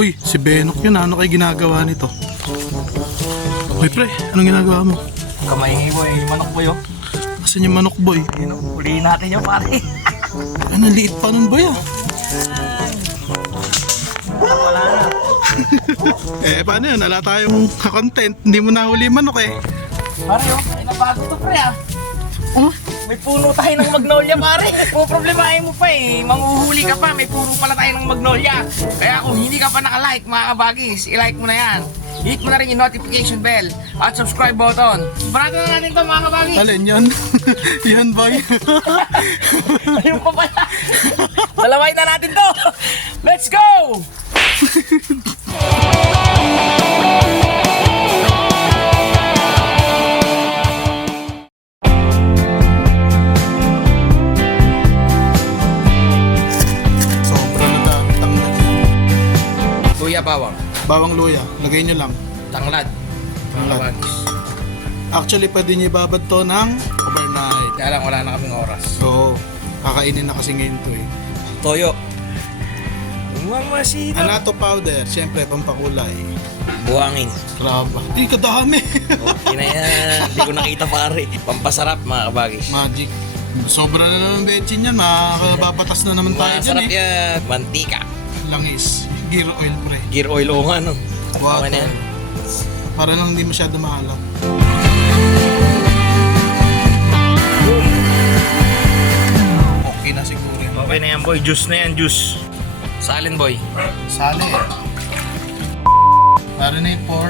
Uy, si Benok yun. Ano kayo ginagawa nito? Uy, pre. Anong ginagawa mo? Kamay boy, manok boy oh. Asan yung manok boy? Yun oh, Ulihin natin yun pare. Ano, liit pa nun boy ah. Wala na. Eh, paano yun? Wala tayong content. Hindi mo nahuli manok eh. Pare oh, ay nabago to pre ah. Ano? May puno tayo ng magnolia pare. Kung problemahin mo pa eh, manguhuli ka pa, may puno pala tayo ng magnolia. Kaya kung hindi ka pa nakalike mga kabagis, ilike mo na yan. Hit mo na rin yung notification bell at subscribe button. Barado na natin to mga kabagis. Alin yun? yan boy. Ayun pa pala. Dalaway na natin to. Let's go! Kuya Bawang, Bawang luya. Lagay nyo lang. tanglad. Tanglad. Actually, pwede nyo ibabad to ng overnight. Kaya lang wala na kaming oras. So, kakainin na kasi ngayon to eh. Toyo. Mamasita. Anato powder, syempre pampakulay. Buhangin. Grabe. Di kadami. Okay na yan. Hindi ko nakita pare. Pampasarap mga kabagis. Magic. Sobra na naman bechin yan. Makakababatas na naman tayo Masarap dyan eh. yan. Mantika. Langis. Gear oil pre. Gear oil o nga no. Na yan. Para lang hindi masyado maalat. Okay na siguro yun. Okay na yan boy. Juice na yan. Juice. Salin boy. Sali eh. Marinate for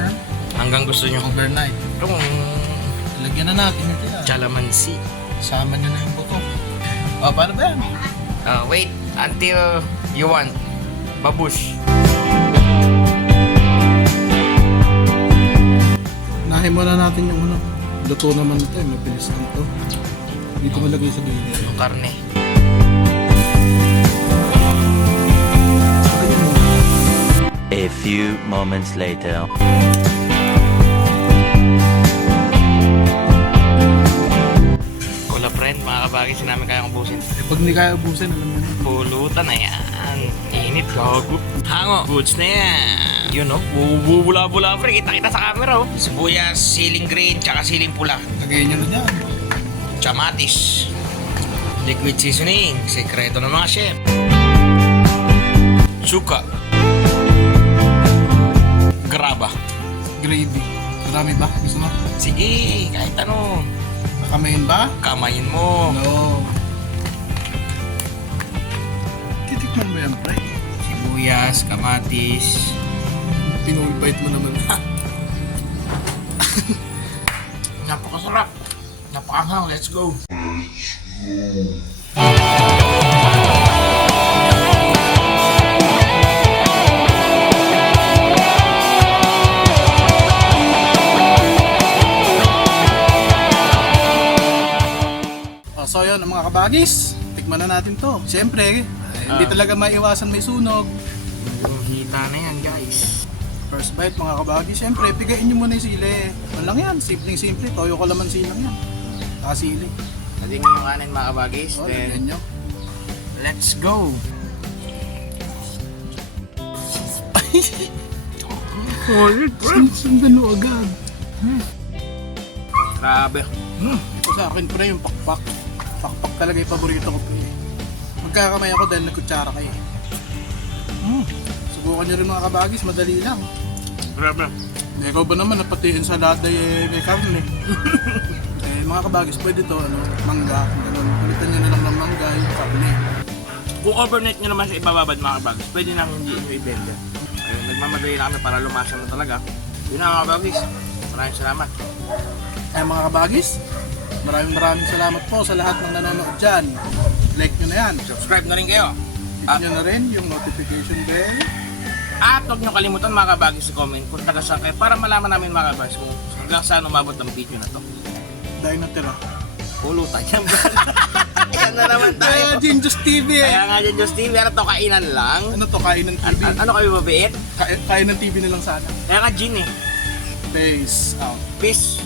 Hanggang gusto nyo. overnight. Itong Lagyan na natin ito yan. calamansi. Sama nyo na yung buto. O, paano ba yan? Uh, wait until you want. Babush. Nahin muna natin yung ano. Luto naman ito eh. Mabilis lang ito. Dito malagay sa dulo. Yung karne. A few moments later. Wala friend. Mga kabagis namin kayang ubusin. Eh, pag hindi kaya ubusin, alam mo na. Pulutan na yan. Init, gago. Hango, goods na yan. Yun no, bubula-bula pre. Kita-kita sa camera oh. Sibuyas, siling green, tsaka siling pula. Lagay nyo na dyan. Chamatis. Liquid seasoning, sekreto ng mga chef. Suka. Graba. Gravy. Marami ba? Gusto mo? Sige, kahit ano. Nakamayin ba? Kamayin mo. No. Titikman mo yan, pre. Sibuyas, kamatis. Pinulbite mo naman. Napakasarap. Napakanghang. Let's go. oh, so yun, mga kabagis. Tikman na natin to. Siyempre, hindi Ah. talaga maiwasan may sunog. Yung hita na yan, guys. First bite mga kabagis. Siyempre, pigain nyo muna yung sili. Ano lang yan, simpleng-simple. Toyo kalamansi lang yan. Saka sili. Lagyan nyo yung kanin mga kabagis. Oh, then, lagyan nyo. let's go. Bro. Sundan mo agad. Grabe. Ito sa akin, pre, yung pakpak. Pakpak talaga yung paborito ko, pre. Magkakamay ako dahil nagkutsara kayo. Mm. Subukan nyo rin mga kabagis, madali lang. Grabe. Eh, ikaw ba naman, napati ensalada eh, may karne. eh, mga kabagis, pwede to, ano, mangga, ganun. Palitan nyo na lang ng mangga, yung karne. Kung overnight nyo naman sa ibababad mga kabagis, pwede nang hindi nyo i-blender. Ayun, nagmamadali na kami para lumasa na talaga. Yun na mga kabagis. Maraming salamat. Eh, mga kabagis, maraming maraming salamat po sa lahat ng nanonood dyan. Like nyo na yan. Subscribe na rin kayo. Hit nyo na rin yung notification bell. At huwag nyo kalimutan mga kabagis sa comment kung taga saan kayo para malaman namin mga kabagis kung hanggang saan umabot ang video na to. Dahil natira. Pulutan yan. Yan na naman Kaya, tayo. Jinjus TV eh. Kaya nga dyan, Diyos TV, ano to, kainan lang? Ano to, kain ng An- TV? an- ano kayo mabiit? Kain, kain ng TV na lang sana. Kaya nga, Gin eh. Peace out. Peace.